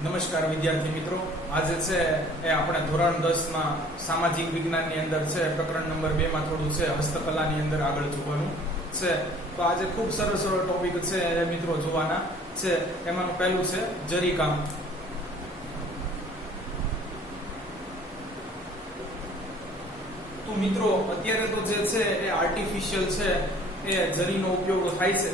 નમસ્કાર વિદ્યાર્થી મિત્રો, આજે છે એ આપણે ધોરણ 10 માં સામાજિક વિજ્ઞાનની અંદર છે પ્રકરણ નંબર 2 માં થોડું છે હસ્તકલાની અંદર આગળ જોવાનું છે. તો આજે ખૂબ સરસ ટોપિક છે એ મિત્રો જોવાના છે. એમાંનું પહેલું છે જરીકામ. તો મિત્રો અત્યારે તો જે છે એ આર્ટિફિશિયલ છે એ જરીનો ઉપયોગ થાય છે.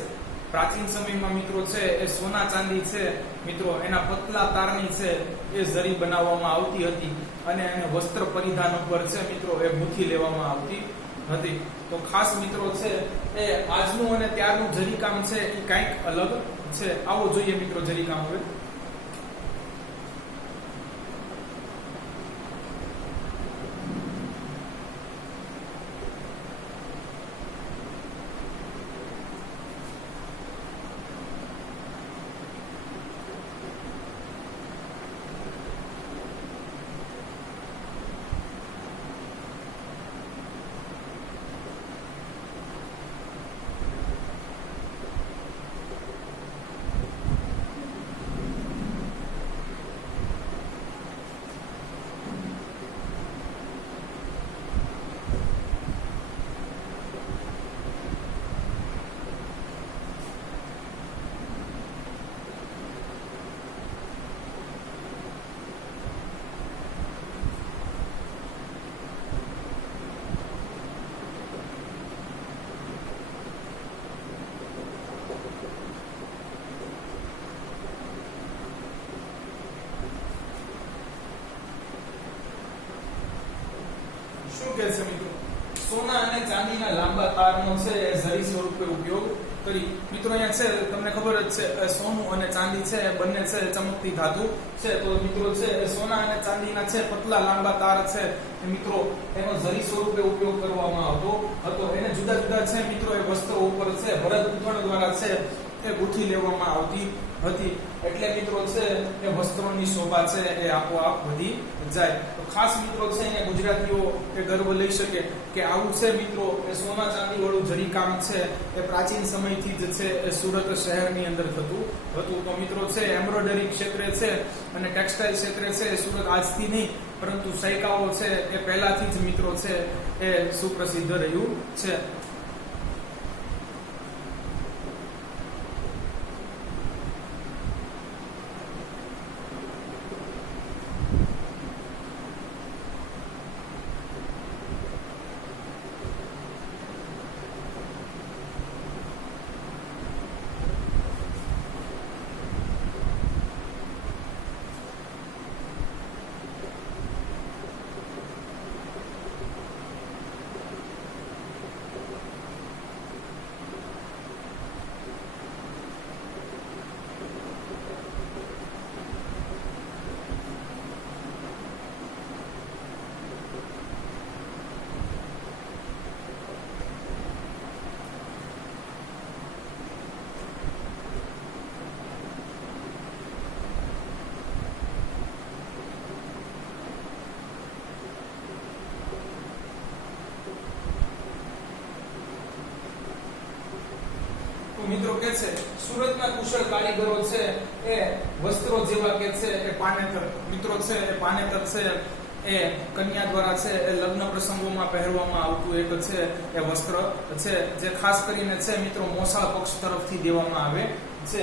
પ્રાચીન સમયમાં મિત્રો છે એ સોના ચાંદી છે મિત્રો એના પતલા તારની છે એ જરી બનાવવામાં આવતી હતી અને એને વસ્ત્ર પરિધાન ઉપર છે મિત્રો એ ગૂંથી લેવામાં આવતી હતી. તો ખાસ મિત્રો છે એ આજનું અને ત્યારનું જરીકામ છે એ કંઈક અલગ છે. આવો જોઈએ મિત્રો જરીકામ હવે. શું કહે છે મિત્રો? સોના અને ચાંદીના લાંબા તારનો છે એ જરી સ્વરૂપે ઉપયોગ કરી. મિત્રો અહીંયા છે તમને ખબર જ છે સોનું અને ચાંદી છે બંને છે ચમકતી ધાતુ છે. તો મિત્રો છે સોના અને ચાંદીના છે પતલા લાંબા તાર છે મિત્રો એનો જરી સ્વરૂપે ઉપયોગ કરવામાં આવતો હતો. એને જુદા જુદા છે મિત્રો એ વસ્ત્રો ઉપર છે ભરત ગૂંથણ દ્વારા છે એ ગૂંથી લેવામાં આવતી હતી. એટલે મિત્રો છે એ વસ્ત્રોની શોભા છે એ આપોઆપ વધી જાય. તો ખાસ મિત્રો છે એને ગુજરાતીઓ એ ગર્વ લઈ શકે કે આવું છે મિત્રો એ સોના ચાંદી વાળું જરીકામ છે એ પ્રાચીન સમયથી જ છે એ સુરત શહેરની અંદર થતું હતું. તો મિત્રો છે એમ્બ્રોઇડરી ક્ષેત્રે છે અને ટેક્સટાઇલ ક્ષેત્રે છે સુરત આજથી નહીં પરંતુ સૈકાઓ છે એ પહેલાથી જ મિત્રો છે એ સુપ્રસિદ્ધ રહ્યું છે. મિત્રો કે છે સુરતના કુશળ કારીગરો છે એ વસ્ત્રો જેવા કે છે એ પાનેતર મિત્રો છે એ પાનેતર છે એ કન્યા દ્વારા છે એ લગ્ન પ્રસંગોમાં પહેરવામાં આવતું એક છે એ વસ્ત્ર છે જે ખાસ કરીને છે મિત્રો મોસાળ પક્ષ તરફથી દેવામાં આવે છે.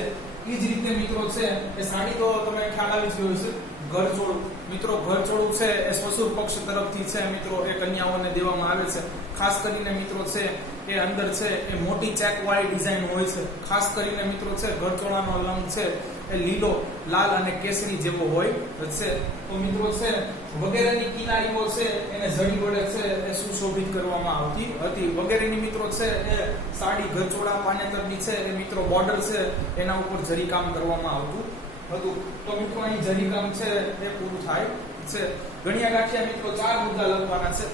એ જ રીતે મિત્રો છે એ સાડી તો તમે ખ્યાલ આવી જ ગયો છે. ઘરચોળું મિત્રો ઘરચોળું છે એ સસુર પક્ષ તરફથી છે મિત્રો એ કન્યાઓને દેવામાં આવે છે. ખાસ કરીને મિત્રો છે એ અંદર છે એ મોટી ચેક વાળી ડિઝાઇન હોય છે. ખાસ કરીને મિત્રો છે ઘરચોળાનો રંગ છે એ લીલો, લાલ અને કેસરી જેવો હોય છે. તો મિત્રો છે વગેરેની કિનારીઓ છે એને જરી વડે છે એ સુશોભિત કરવામાં આવતી હતી. વગેરેની મિત્રો છે એ સાડી ઘરચોળા પાનેતરની છે એ મિત્રો બોર્ડર છે એના ઉપર જરીકામ કરવામાં આવતું હતું. તો મિત્રો અહીં જરીકામ છે એ પૂરું થાય છે. ગણ્યા ગાંઠિયા મિત્રો 4 મુદ્દા લખવાના છે.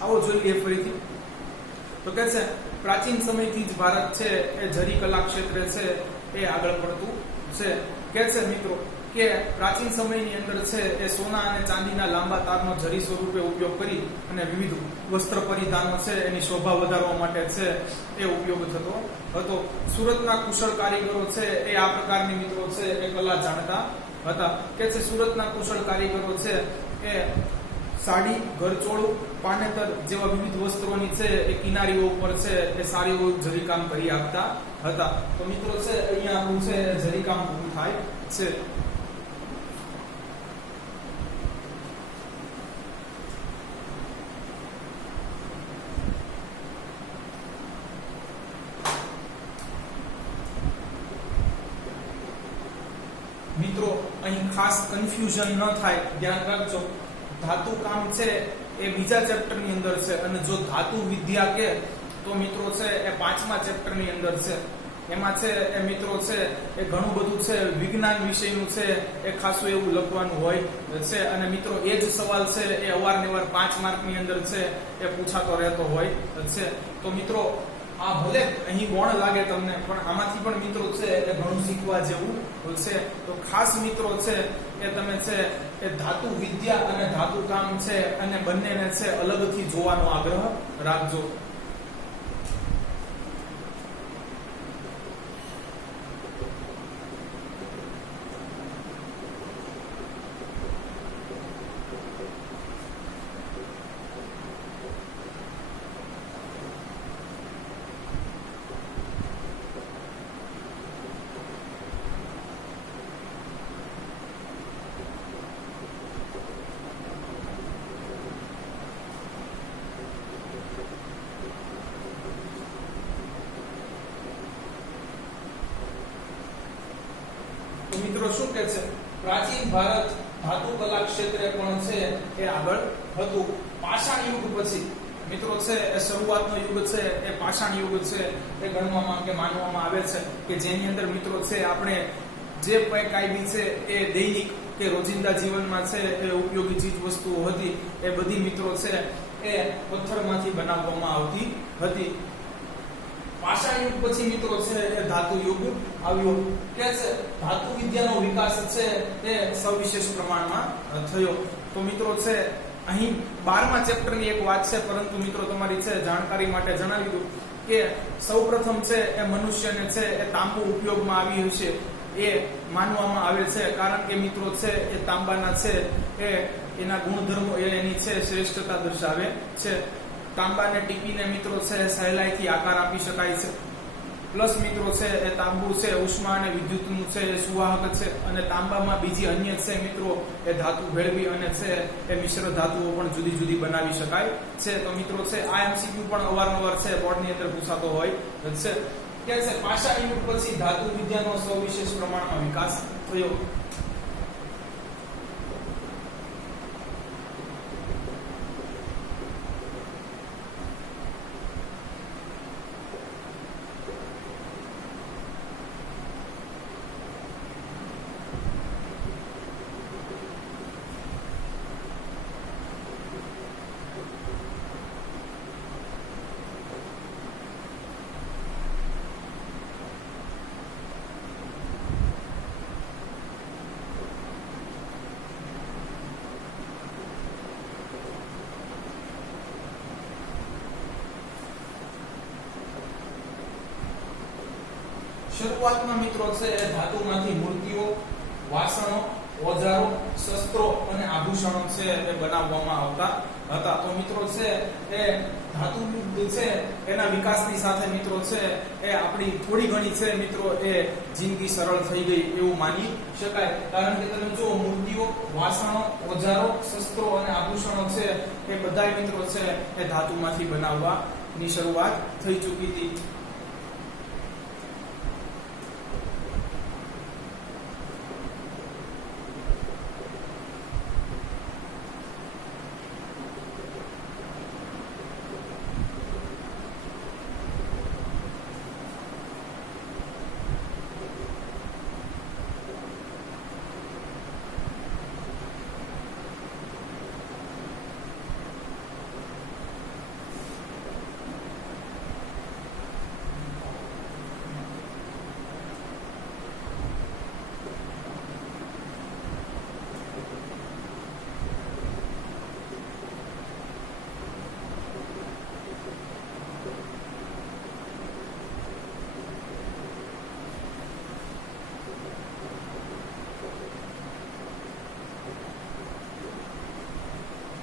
આવો જોઈએ ફરીથી. તો કે છે પ્રાચીન સમયથી જ ભારત છે એ જરી કલા ક્ષેત્રે છે એ આગળ પડતું છે. કે છે મિત્રો કે પ્રાચીન સમયની અંદર છે એ સોના અને ચાંદીના લાંબા તારનો જરી સ્વરૂપે ઉપયોગ કરી અને વિવિધ વસ્ત્ર પરિધાનો છે એની શોભા વધારવા માટે છે એ ઉપયોગ થતો હતો. સુરતના કુશળ કારીગરો છે એ આ પ્રકારની મિત્રો છે એ કલા જાણતા હતા. કે છે સુરતના કુશળ કારીગરો છે એ સાડી, ઘરચોળું, પાનેતર જેવા વિવિધ વસ્ત્રોની છે એ કિનારીઓ ઉપર છે એ સારી એવું જરીકામ કરી આપતા હતા. તો મિત્રો છે અહીંયા આપણું છે જરીકામ પૂરું થાય છે. મિત્રો અહીં ખાસ કન્ફ્યુઝન ન થાય, ધ્યાન રાખજો. ધાતુ કામ છે એ બીજા ચેપ્ટર ની અંદર છે અને જો ધાતુ વિદ્યા કે તો મિત્રો છે એ 5મા ચેપ્ટર ની અંદર છે. એમાં છે એ મિત્રો છે એ ઘણું બધું છે વિજ્ઞાન વિષયનું છે એ ખાસું એવું લખવાનું હોય છે અને મિત્રો એ જ સવાલ છે એ અવારનવાર 5 માર્ક ની અંદર છે એ પૂછાતો રહેતો હોય છે. તો મિત્રો આ ભલે અહીં ગૌણ લાગે તમને, પણ આમાંથી પણ મિત્રો છે એ ઘણું શીખવા જેવું છે. તો ખાસ મિત્રો છે એ તમે છે એ ધાતુ વિદ્યા અને ધાતુ કામ છે અને બંનેને છે અલગથી જોવાનો આગ્રહ રાખજો. મિત્રો શું કહે છે, પ્રાચીન ભારત ધાતુ કલા ક્ષેત્રે પણ છે એ આગળ હતું. પાષાણ યુગ પછી મિત્રો છે એ શરૂઆતનો યુગ છે એ પાષાણ યુગ છે એ ગણવામાં કે માનવામાં આવે છે કે જેની અંદર મિત્રો છે આપણે જે કાંઈ બી છે એ દૈનિક કે રોજિંદા જીવનમાં છે એ ઉપયોગી ચીજ વસ્તુઓ હતી એ બધી મિત્રો છે એ પથ્થરમાંથી બનાવવામાં આવતી હતી. પાષાણ યુગ પછી મિત્રો છે એ ધાતુ યુગ આવ્યો. કે છે ધાતુ વિદ્યાનો વિકાસ છે એ સવિશેષ પ્રમાણમાં થયો. તો મિત્રો છે અહીં 12મા ચેપ્ટરની એક વાત છે, પરંતુ મિત્રો તમારી છે જાણકારી માટે જણાવી દઉં કે સૌપ્રથમ છે એ મનુષ્યને છે એ તાંબુ ઉપયોગમાં આવ્યું છે એ માનવામાં આવે છે, કારણ કે મિત્રો છે એ તાંબાના છે એ એના ગુણધર્મો એની છે શ્રેષ્ઠતા દર્શાવે છે. તાંબાને ટીપીને મિત્રો છે સહેલાઈથી આકાર આપી શકાય છે. પ્લસ મિત્રો છે એ તાંબુ છે ઉષ્મા અને વિદ્યુતનું છે એ સુવાહક છે અને તાંબામાં બીજી અન્ય છે મિત્રો એ ધાતુ ભેળવી અને છે એ મિશ્ર ધાતુઓ પણ જુદી જુદી બનાવી શકાય છે. તો મિત્રો છે આ એમસીક્યુ પણ અવારનવાર છે બોર્ડની અંદર પૂછાતો હોય છે. કે છે પાષાણ યુગ પછી ધાતુ વિદ્યાનો સવિશેષ પ્રમાણમાં વિકાસ થયો. શરૂઆતમાં મિત્રો છે એ ધાતુમાંથી મૂર્તિઓ, વાસણો, ઓજારો, શસ્ત્રો અને આભૂષણો છે એ બનાવવામાં આવતા હતા. તો મિત્રો છે એ ધાતુ છે એના વિકાસની સાથે મિત્રો છે એ આપણી થોડી ઘણી છે મિત્રો એ જિંદગી સરળ થઈ ગઈ એવું માની શકાય. કારણ કે તમે જો મૂર્તિઓ, વાસણો, ઓજારો, શસ્ત્રો અને આભૂષણો છે એ બધા મિત્રો છે એ ધાતુમાંથી બનાવવાની શરૂઆત થઈ ચૂકી હતી.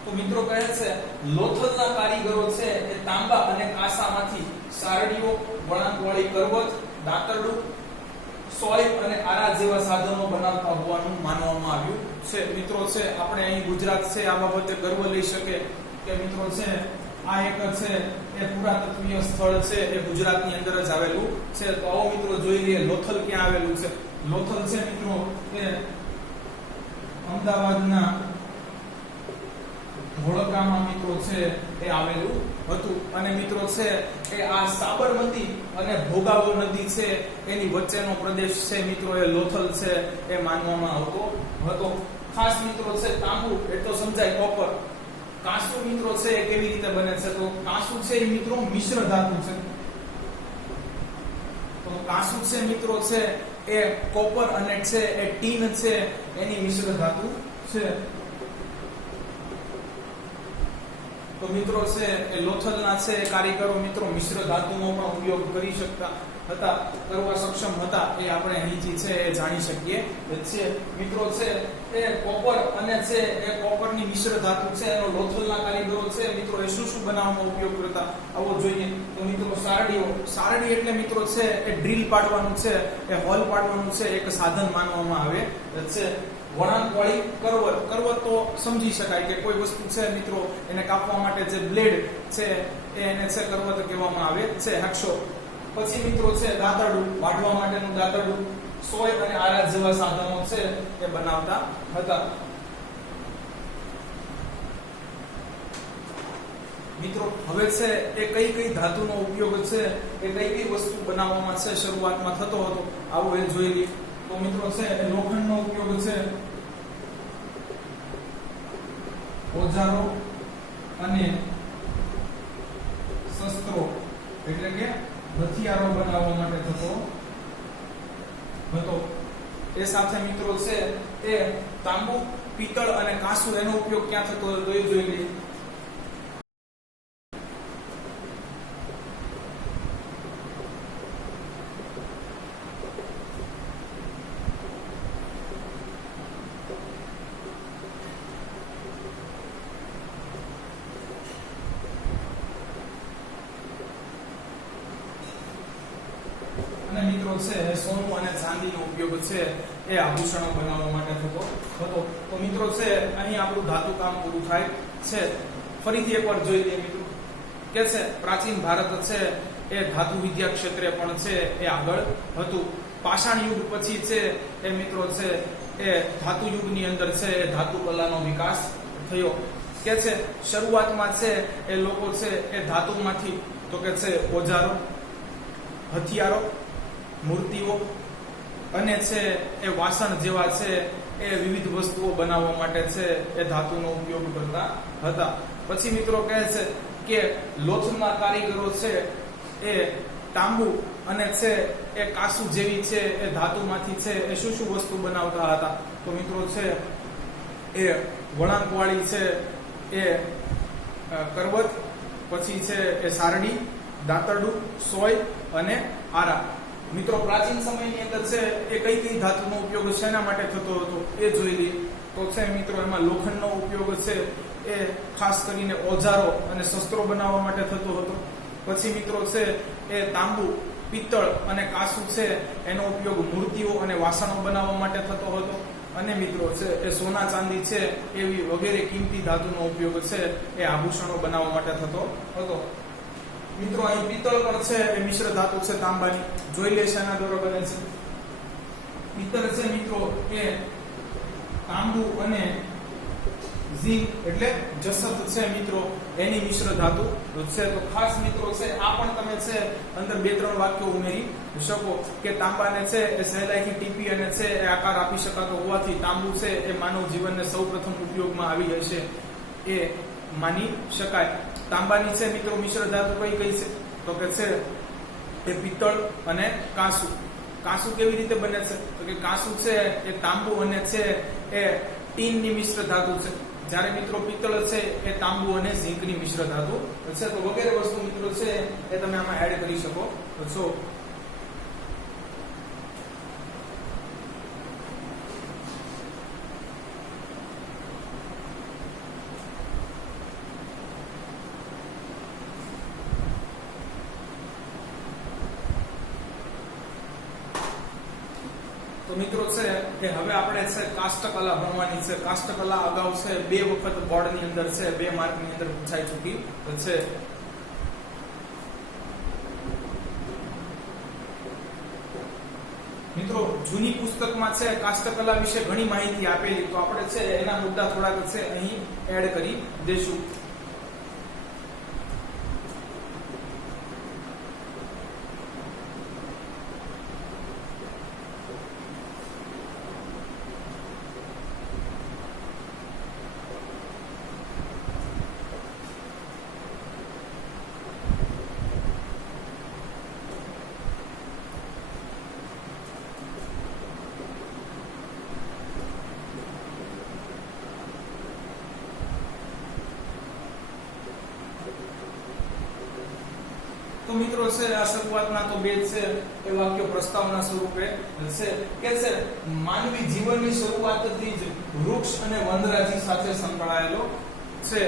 તો મિત્રો કહે છે લોથલના કારીગરો છે એ તાંબા અને કાંસામાંથી સારડીઓ, વળાંકવાળી કરવત, દાંતરડું, સોય અને આરા જેવા સાધનો બનાવતા હોવાનું માનવામાં આવ્યું છે. મિત્રો છે આપણે અહીં ગુજરાત છે આ બાબતે ગર્વ લઈ શકે કે મિત્રો છે આ એક છે એ પુરાતત્વીય સ્થળ છે એ ગુજરાતની અંદર જ આવેલું છે. તો આવો મિત્રો જોઈ લઈએ લોથલ ક્યાં આવેલું છે. લોથલ છે મિત્રો એ અમદાવાદના ધોળકામાં મિત્રો છે એ આવેલું હતું અને મિત્રો છે એ આ સાબરમતી અને ભોગાવો નદી છે એની વચ્ચેનો પ્રદેશ છે મિત્રો એ લોથલ છે એ માનવામાં આવતો હતો. ખાસ મિત્રો છે તાંબુ એ તો સમજાય કોપર. કાંસુ મિત્રો છે એ કેવી રીતે બને છે તો કાંસુ છે એ મિત્રો મિશ્ર ધાતુ છે. તો કાંસુ છે મિત્રો છે એ કોપર અને છે એ ટીન છે એની મિશ્ર ધાતુ છે. તો મિત્રો છે એ લોથલના છે કારીગરો મિત્રો મિશ્ર ધાતુનો પણ ઉપયોગ કરી શકતા હતા, કરવા સક્ષમ હતા એ આપણે અહીંથી છે એ જાણી શકીએ છે. મિત્રો છે એ કોપર અને છે એ કોપરની મિશ્ર ધાતુ છે એનો લોથલના કારીગરો છે મિત્રો એ શું બનાવવામાં ઉપયોગ કરતા આવો જોઈએ. તો મિત્રો સારડી એટલે મિત્રો છે એ ડ્રીલ પાડવાનું છે, એ હોલ પાડવાનું છે એક સાધન માનવામાં આવે છે. વળાંકવાળી કરવત તો સમજી શકાય કે કોઈ વસ્તુ છે મિત્રો એને કાપવા માટે જે બ્લેડ છે એને છે કરવત કહેવામાં આવે છે. હાકશો પછી મિત્રો છે દાંતરડું, વાઢવા માટેનું દાંતરડું, સોય અને આરા જેવા સાધનો છે એ બનાવતા હતા. મિત્રો હવે છે એ કઈ ધાતુનો ઉપયોગ છે એ કઈ વસ્તુ બનાવવામાં છે શરૂઆતમાં થતો હતો આવો એ જોઈ લઈએ. તો મિત્રો છે લોખંડનો ઉપયોગ છે ઓજારો અને શસ્ત્રો એટલે કે હથિયારો બનાવવા માટે થતો હતો. એ સાથે મિત્રો છે એ તાંબુ, પિત્તળ અને કાંસુ એનો ઉપયોગ ક્યાં થતો હતો એ જોઈ લઈએ. મિત્રો છે સોનું અને ચાંદીનો ઉપયોગ છે એ આભૂષણો બનાવવા માટે થતો હતો. તો મિત્રો છે અહીં આપણું ધાતુ કામ પૂરું થાય છે. ફરીથી એકવાર જોઈ લઈએ મિત્રો કે છે પ્રાચીન ભારત છે એ ધાતુ વિદ્યા ક્ષેત્રે પણ છે એ આગળ હતું. પાષાણ યુગ પછી છે એ મિત્રો છે એ ધાતુ યુગની અંદર છે એ ધાતુ કલાનો વિકાસ થયો. કે છે શરૂઆતમાં છે એ લોકો છે એ ધાતુમાંથી તો કે છે ઓજારો, હથિયારો, મૂર્તિઓ અને છે એ વાસણ જેવા છે એ વિવિધ વસ્તુઓ બનાવવા માટે છે એ ધાતુનો ઉપયોગ કરતા હતા. પછી મિત્રો કહે છે કે લોથલના કારીગરો છે એ તાંબુ અને છે એ કાંસુ જેવી છે એ ધાતુમાંથી છે એ શું વસ્તુ બનાવતા હતા. તો મિત્રો છે એ વળાંકવાળી છે એ કરવત, પછી છે એ સારડી, દાંતરડું, સોય અને આરા. મિત્રો પ્રાચીન સમયની અંદર છે એ કઈ ધાતુનો ઉપયોગ શેના માટે થતો હતો એ જોઈ લઈએ. તો છે મિત્રો એમાં લોખંડનો ઉપયોગ છે એ ખાસ કરીને ઓજારો અને શસ્ત્રો બનાવવા માટે થતો હતો. પછી મિત્રો છે એ તાંબુ, પિત્તળ અને કાંસુ છે એનો ઉપયોગ મૂર્તિઓ અને વાસણો બનાવવા માટે થતો હતો. અને મિત્રો છે એ સોના ચાંદી છે એવી વગેરે કિંમતી ધાતુનો ઉપયોગ છે એ આભૂષણો બનાવવા માટે થતો હતો. મિત્રો અહીં પિત્તળ પણ છે એ મિશ્ર ધાતુ છે તાંબાની. જોઈ લે શેના દ્વારા બને છે. પિત્તળ છે મિત્રો એ તાંબુ અને ઝીંક એટલે જસત છે મિત્રો એની મિશ્ર ધાતુ છે. તો ખાસ મિત્રો છે આ પણ તમે છે અંદર 2-3 વાક્યો ઉમેરી શકો કે તાંબાને છે એ સહેલાઈથી ટીપી અને છે એ આકાર આપી શકાતો હોવાથી તાંબુ છે એ માનવ જીવનને સૌપ્રથમ ઉપયોગમાં આવી હશે એ માની શકાય. તાંબાની છે મિત્રો મિશ્ર ધાતુ કઈ છે તો કે છે એ પિત્તળ અને કાંસુ. કાંસુ કેવી રીતે બને છે તો કે કાંસુ છે એ તાંબુ અને છે એ ટીનની મિશ્ર ધાતુ છે. જ્યારે મિત્રો પિત્તળ છે એ તાંબુ અને ઝીંકની મિશ્ર ધાતુ છે. તો વગેરે વસ્તુ મિત્રો છે એ તમે આમાં એડ કરી શકો છો. મિત્રો છે કે હવે આપણે છે કાષ્ઠકલા ભણવાની છે. કાષ્ઠકલા અગાઉ છે 2 વખત બોર્ડની અંદર છે 2 માર્કની અંદર પૂછાઈ ચૂકી છે. મિત્રો જૂની પુસ્તકમાં છે કાષ્ઠકલા વિશે ઘણી માહિતી આપેલી, તો આપણે છે એના મુદ્દા થોડાક છે અહીં એડ કરી દેશું. તો મિત્રો છે આ શરૂઆતના તો 2 છે એ વાક્ય પ્રસ્તાવના સ્વરૂપે છે કે છે માનવી જીવનની શરૂઆતથી જ વૃક્ષ અને વનરાજી સાથે સંકળાયેલો છે.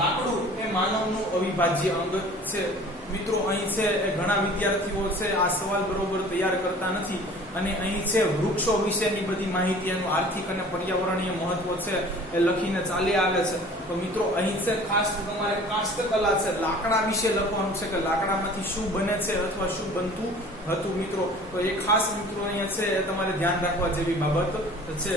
લાકડું એ માનવનું અવિભાજ્ય અંગ છે. મિત્રો અહીં છે એ ઘણા વિદ્યાર્થીઓ છે આ સવાલ બરોબર તૈયાર કરતા નથી અને અહીં છે વૃક્ષો વિશેની બધી માહિતી, એનું આર્થિક અને પર્યાવરણીય મહત્વ છે એ લખીને ચાલી આવે છે. તો મિત્રો અહીં છે ખાસ તમારે કાષ્ઠકલા છે લાકડા વિશે લખવાનું છે કે લાકડામાંથી શું બને છે અથવા શું બનતું હતું. મિત્રો તો એ ખાસ મિત્રો અહીંયા છે એ તમારે ધ્યાન રાખવા જેવી બાબત છે.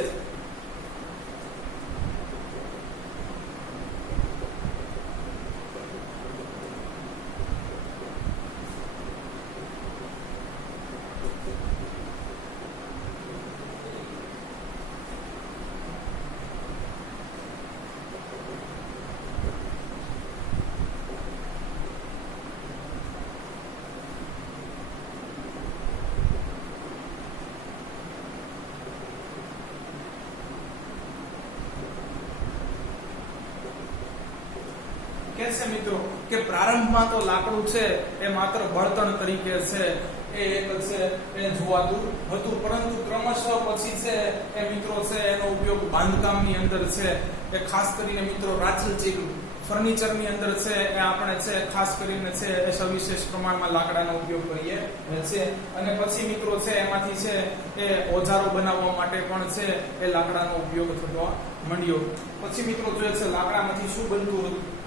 કે છે મિત્રો કે પ્રારંભમાં તો લાકડું છે એ માત્ર બળતણ તરીકે છે એ એક છે એ જોવાતું હતું, પરંતુ ક્રમશઃ પછી છે એ મિત્રો છે એનો ઉપયોગ બાંધકામની અંદર છે એ ખાસ કરીને મિત્રો રાચરચીક ફર્નિચરની અંદર છે એ આપણે છે ખાસ કરીને છે એ સવિશેષ પ્રમાણમાં લાકડાનો ઉપયોગ કરીએ છે. અને પછી મિત્રો છે એમાંથી છે એ ઓજારો બનાવવા માટે પણ છે એ લાકડાનો ઉપયોગ થતો માંડ્યો. પછી મિત્રો જોઈએ છે લાકડામાંથી શું બનતું હતું.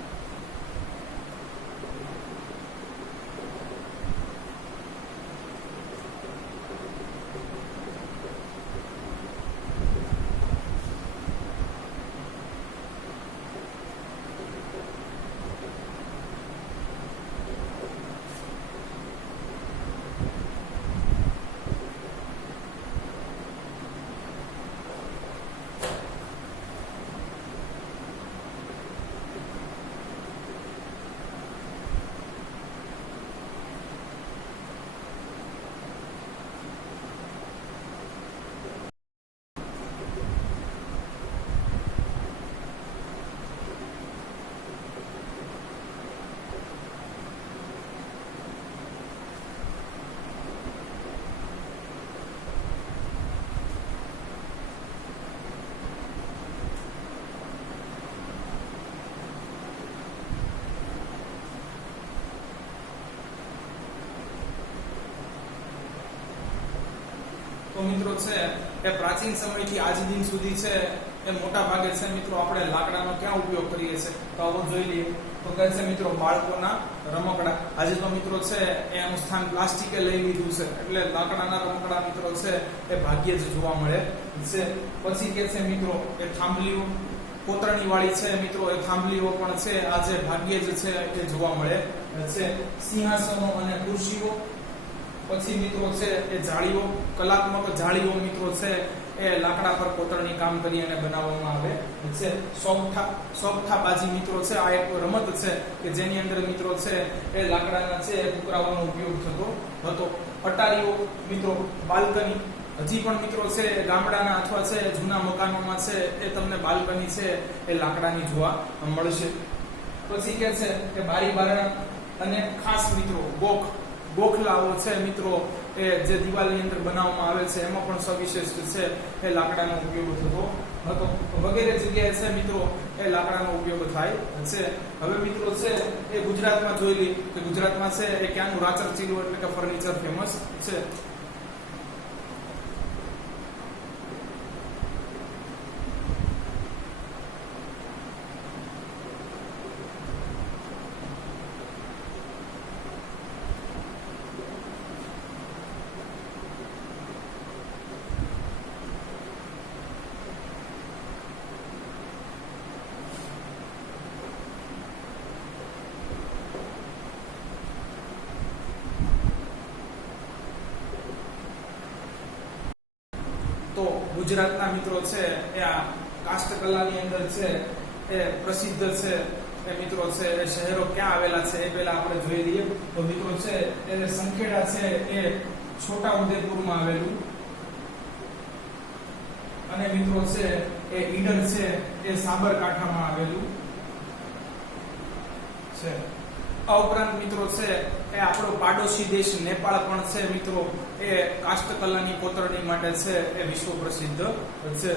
તો મિત્રો છે એ પ્રાચીન સમયથી આજ દિન સુધી છે એ મોટા ભાગે છે મિત્રો આપણે લાકડાનો ક્યાં ઉપયોગ કરીએ છીએ તો આવો જોઈ લઈએ. તો કહે છે મિત્રો બાળકોના રમકડા. આજે તો મિત્રો છે એનું સ્થાન પ્લાસ્ટિકે લઈ લીધું છે, એટલે લાકડાના રમકડા મિત્રો છે એ ભાગ્યે જ જોવા મળે છે. પછી કે છે મિત્રો એ થાંભલીઓ કોતરણી વાળી છે મિત્રો એ થાંભલીઓ પણ છે આજે ભાગ્યે જ છે એ જોવા મળે છે. સિંહાસનો અને ખુરશીઓ. પછી મિત્રો છે એ જાળીઓ, કલાત્મક જાળીઓ મિત્રો છે એ લાકડા પર કોતરણી કામ કરી અને બનાવવામાં આવે છે. સોગઠાબાજી મિત્રો છે આ એક રમત છે કે જેની અંદર મિત્રો છે એ લાકડાના છે ટુકડાઓનો ઉપયોગ થતો હતો. અટારીઓ મિત્રો, બાલ્કની. હજી પણ મિત્રો છે ગામડાના અથવા છે જૂના મકાનોમાં છે એ તમને બાલ્કની છે એ લાકડાની જોવા મળશે. પછી કે છે કે બારી બારણા અને ખાસ મિત્રો ગોખલાઓ છે મિત્રો એ જે દિવાલની અંદર બનાવવામાં આવે છે એમાં પણ સવિશેષ છે એ લાકડાનો ઉપયોગ થતો હતો. વગેરે જગ્યાએ છે મિત્રો એ લાકડાનો ઉપયોગ થાય છે. હવે મિત્રો છે એ ગુજરાતમાં જોઈ લઈએ કે ગુજરાતમાં છે એ ક્યાંનું રાચરચીલું એટલે કે ફર્નિચર ફેમસ છે. ગુજરાતના મિત્રો છે એ આ કાષ્ઠકલાની અંદર છે એ પ્રસિદ્ધ છે એ મિત્રો છે એ શહેરો ક્યાં આવેલા છે એ પહેલા આપણે જોઈ લઈએ. તો મિત્રો છે એ સંખેડા છે એ છોટા ઉદેપુરમાં આવેલું, અને મિત્રો છે એ ઈડર છે એ સાબરકાંઠામાં આવેલું છે. આ ઉપરાંત મિત્રો છે એ આપણો પાડોશી દેશ નેપાળ પણ છે મિત્રો એ કાષ્ઠકલાની કોતરણી માટે છે એ વિશ્વ પ્રસિદ્ધ છે.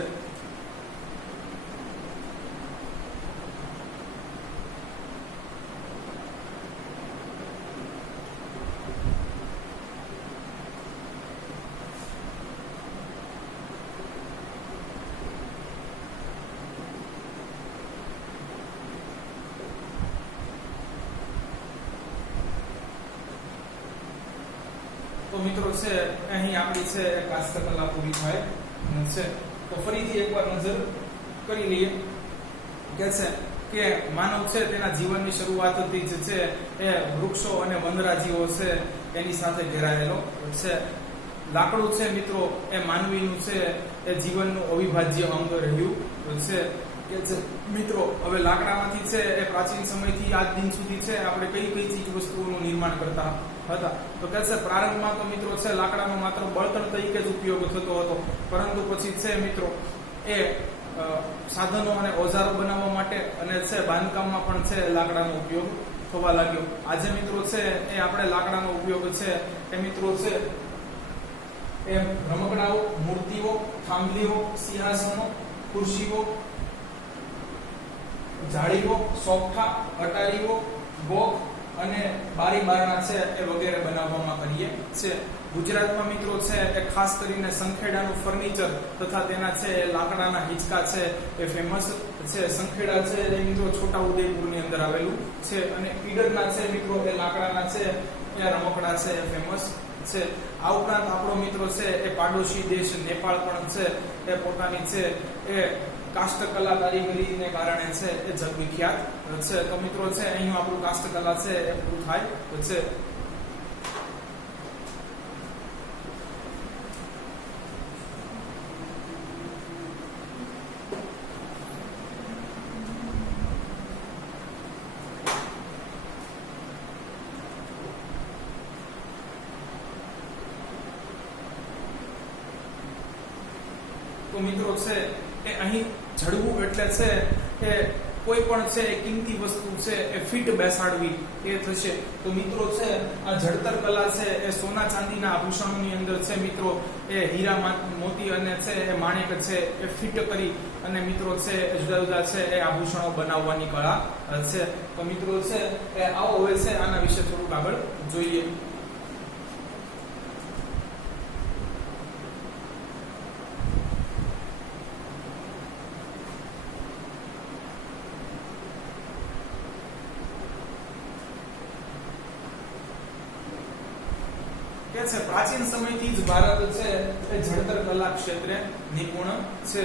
તો મિત્રો છે અહીં આપણી છે કાષ્ઠકલા પૂરી થાય છે. તો ફરીથી એકવાર નજર કરી લઈએ કે છે કે માનવ છે તેના જીવનની શરૂઆતથી જ છે એ વૃક્ષો અને વનરાજીઓ છે એની સાથે ઘેરાયેલો છે. લાકડું છે મિત્રો એ માનવીનું છે એ જીવનનું અવિભાજ્ય અંગ રહ્યું છે કે છે મિત્રો. હવે લાકડામાંથી છે એ પ્રાચીન સમયથી આજ દિન સુધી છે આપણે કઈ કઈ ચીજ વસ્તુઓનું નિર્માણ કરતા હતા. તો કે છે પ્રારંભમાં તો મિત્રો છે લાકડાનો માત્ર બળતણ તરીકે જ ઉપયોગ થતો હતો, પરંતુ પછી છે મિત્રો એ સાધનો અને ઓજારો બનાવવા માટે અને છે બાંધકામમાં પણ છે લાકડાનો ઉપયોગ થવા લાગ્યો. આજે મિત્રો છે એ આપણે લાકડાનો ઉપયોગ છે એ મિત્રો છે એ રમકડાઓ, મૂર્તિઓ, થાંભલીઓ, સિંહાસનો, ખુરશીઓ, જાળીઓ, સોફા, અટારીઓ, ગોખ અને બારી બારણા છે એ વગેરે બનાવવામાં કરીએ છે. ગુજરાતમાં મિત્રો છે એ ખાસ કરીને સંખેડાનું ફર્નિચર તથા તેના છે લાકડાના હિંચકા છે એ ફેમસ છે. સંખેડા છે એ મિત્રો છોટા ઉદેપુરની અંદર આવેલું છે, અને ઈડરના છે મિત્રો એ લાકડાના છે એ રમકડા છે એ ફેમસ છે. આ ઉપરાંત આપણો મિત્રો છે એ પાડોશી દેશ નેપાળ પણ છે એ પોતાની છે એ કાષ્ઠકલા કારીગરીને કારણે છે એ જગવિખ્યાત છે. તો મિત્રો છે અહીં આપણું કાષ્ઠકલા છે એ પૂરું થાય છે. તો મિત્રો છે એ અહીં જડવું એટલે છે કે કોઈ પણ છે કિંમતી વસ્તુ છે એ ફિટ બેસાડવી એ થશે. તો મિત્રો છે આ જડતર કલા છે એ સોના ચાંદીના આભૂષણોની અંદર છે મિત્રો એ હીરા મોતી અને છે એ માણેક છે એ ફિટ કરી અને મિત્રો છે જુદા જુદા છે એ આભૂષણો બનાવવાની કળા છે. તો મિત્રો છે એ આવો હવે છે આના વિશે થોડુંક આગળ જોઈએ. કે છે પ્રાચીન સમયથી જ ભારત છે એ જડતર કલા ક્ષેત્રે નિપુણ છે.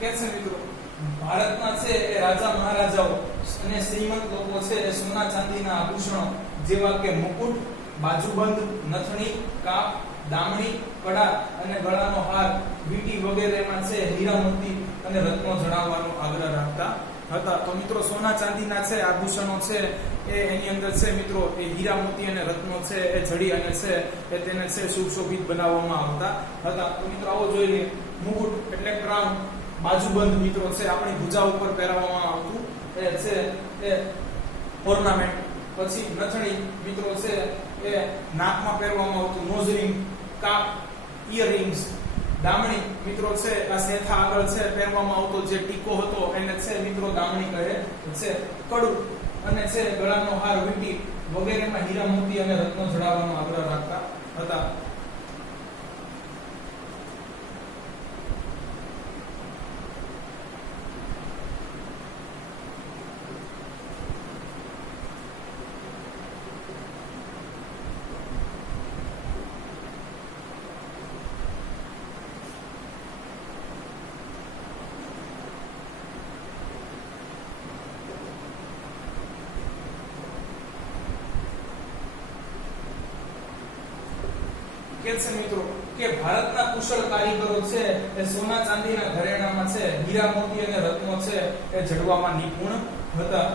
કે છે મિત્રો ભારતના છે એ રાજા મહારાજાઓ અને શ્રીમંત લોકો છે એ સોના ચાંદીના આભૂષણો જેવા કે મુકુટ, બાજુબંધ, નથણી, કાપ, દામણી, કડા અને ગળાનો હાર, વીંટી વગેરેમાં છે હીરા મોતી અને રત્નો જડાવવાનો આગ્રહ રાખતા હતા. તો મિત્રો સોના ચાંદીના છે આભૂષણો છે એની અંદર છે મિત્રો એ હીરા મોતી અને રત્નો છે એ જડી અને છે એ તેને છે સુશોભિત બનાવવામાં આવતા હતા. તો મિત્રો આવો જોઈ લઈએ. મુકુટ એટલે ક્રાઉન, બાજુબંધ મિત્રો છે આપણી ભુજા ઉપર પહેરવામાં આવતું એ છે એ ઓર્નામેન્ટ. પછી નથણી મિત્રો છે એ નાકમાં પહેરવામાં આવતું નોઝ રિંગ, કાપ, ઇયરિંગ્સ. દામણી મિત્રો છે આ સેથા આગળ છે પહેરવામાં આવતો જે ટીકો હતો એને છે મિત્રો દામણી કહે છે. કડું અને છે ગળાનો હાર, વીંટી વગેરેમાં હીરા મોતી અને રત્નો જડાવવાનો આગ્રહ રાખતા હતા. કે છે મિત્રો કે ભારતના કુશળ કારીગરો છે એ સોના ચાંદીના ઘરેણામાં છે હીરા મોતી અને રત્નો છે એ જડવામાં નિપુણ હતા.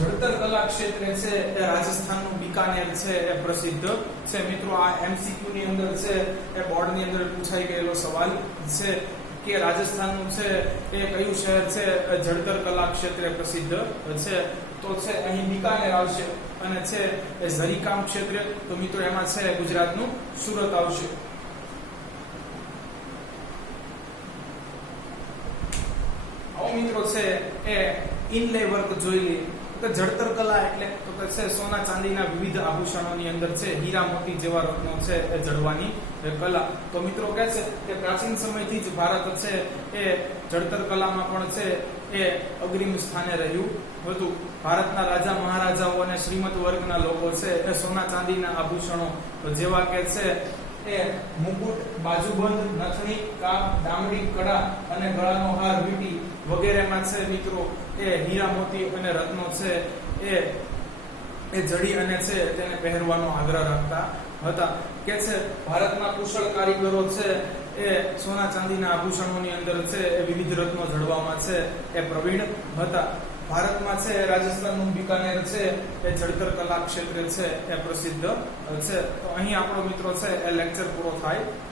જડતર કલા ક્ષેત્રે છે એ રાજસ્થાનનું બિકાનેર છે એ પ્રસિદ્ધ છે. મિત્રો આ એમસીક્યુ ની અંદર છે એ બોર્ડ ની અંદર પૂછાઈ ગયેલો સવાલ છે કે રાજસ્થાનનું છે એ કયું શહેર છે જડતર કલા ક્ષેત્રે પ્રસિદ્ધ છે. તો છે અહીં બિકાનેર આવશે અને છે એ ઝરીકામ ક્ષેત્રે. તો મિત્રો એમાં છે ગુજરાતનું સુરત આવશે. આવો મિત્રો છે એ ઇનલે વર્ક જોઈ લઈએ. જડતર કલા એટલે તો કે છે સોના ચાંદીના વિવિધ આભૂષણોની અંદર છે હીરા મોતી જેવા રત્નો છે એ જડવાની કલા. તો મિત્રો કહે છે કે પ્રાચીન સમયથી જ ભારત છે એ જડતર કલામાં પણ છે એ અગ્રીમ સ્થાને રહ્યું હતું. ભારતના રાજા મહારાજાઓ અને શ્રીમંત વર્ગના લોકો છે એ સોના ચાંદીના આભૂષણો જેવા કે છે એ મુકુટ, બાજુબંધ, નથણી, કાપ, દામડી, કડા અને ગળાનો હાર, વીંટી વગેરેમાં છે મિત્રો એ હીરા મોતી અને રત્નો છે એ જડી અને છે તેને પહેરવાનો આગ્રહ રાખતા હતા. કે છે ભારતના કુશળ કારીગરો છે એ સોના ચાંદીના આભૂષણોની અંદર છે એ વિવિધ રત્નો જડવામાં છે એ પ્રવીણ હતા. ભારતમાં છે રાજસ્થાનનું બિકાનેર છે એ જડતર કલા ક્ષેત્રે છે એ પ્રસિદ્ધ છે. તો અહીં આપણો મિત્રો છે એ લેક્ચર પૂરો થાય.